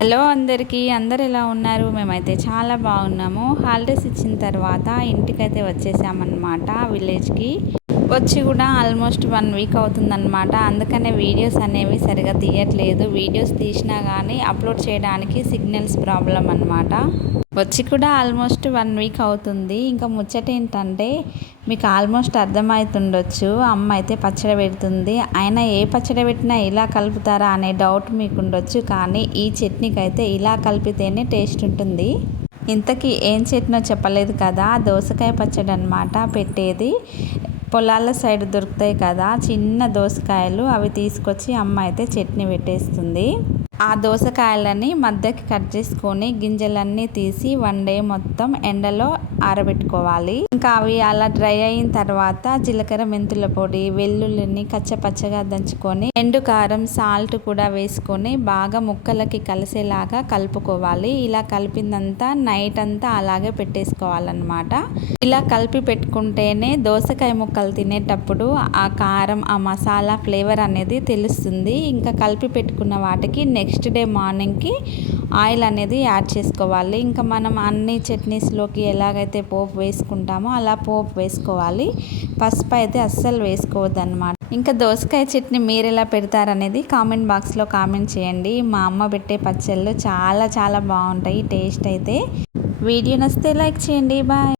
Hello అందరికీ అందరు ఎలా ఉన్నారు? మేమైతే చాలా బాగున్నాము. హాలిడేస్ ఇచ్చిన తర్వాత ఇంటికైతే వచ్చేసామన్నమాట విలేజ్కి. వచ్చి కూడా ఆల్మోస్ట్ వన్ వీక్ అవుతుందన్నమాట. అందుకనే వీడియోస్ అనేవి సరిగా తీయట్లేదు. వీడియోస్ తీసినా కానీ అప్లోడ్ చేయడానికి సిగ్నల్స్ ప్రాబ్లం అనమాట వచ్చి కూడా ఆల్మోస్ట్ వన్ వీక్ అవుతుంది. ఇంకా ముచ్చట ఏంటంటే మీకు ఆల్మోస్ట్ అర్థమవుతుండొచ్చు అమ్మ అయితే పచ్చడి పెడుతుంది. అయినా ఏ పచ్చడి పెట్టినా ఇలా కలుపుతారా అనే డౌట్ మీకు ఉండొచ్చు కానీ ఈ చట్నీకి అయితే ఇలా కలిపితేనే టేస్ట్ ఉంటుంది. ఇంతకీ ఏం చట్నో చెప్పలేదు కదా. దోసకాయ పచ్చడి అనమాట పెట్టేది. పొలాల సైడ్ దొరుకుతాయి కదా చిన్న దోసకాయలు అవి తీసుకొచ్చి అమ్మ అయితే చట్నీ పెట్టేస్తుంది. ఆ దోసకాయలని మధ్యకి కట్ చేసుకొని గింజలన్నీ తీసి వన్ డే మొత్తం ఎండలో ఆరబెట్టుకోవాలి. ఇంకా అవి అలా డ్రై అయిన తర్వాత జీలకర్ర మెంతుల పొడి వెల్లుల్లిని కచ్చపచ్చగా దంచుకొని ఎండు కారం సాల్ట్ కూడా వేసుకొని బాగా ముక్కలకి కలిసేలాగా కలుపుకోవాలి. ఇలా కలిపిందంతా నైట్ అంతా అలాగే పెట్టేసుకోవాలన్నమాట. ఇలా కలిపి పెట్టుకుంటేనే దోసకాయ ముక్కలు తినేటప్పుడు ఆ కారం ఆ మసాలా ఫ్లేవర్ అనేది తెలుస్తుంది. ఇంకా కలిపి పెట్టుకున్న వాటికి నెక్స్ట్ నెక్స్ట్ డే మార్నింగ్కి ఆయిల్ అనేది యాడ్ చేసుకోవాలి. ఇంకా మనం అన్ని చట్నీస్లోకి ఎలాగైతే పోపు వేసుకుంటామో అలా పోపు వేసుకోవాలి. పసుపు అయితే అస్సలు వేసుకోవద్దు అనమాట ఇంకా దోసకాయ చట్నీ మీరు ఎలా పెడతారనేది కామెంట్ బాక్స్లో కామెంట్ చేయండి. మా అమ్మ పెట్టే పచ్చళ్ళు చాలా చాలా బాగుంటాయి. టేస్ట్ అయితే వీడియో నచ్చితే లైక్ చేయండి. బాయ్.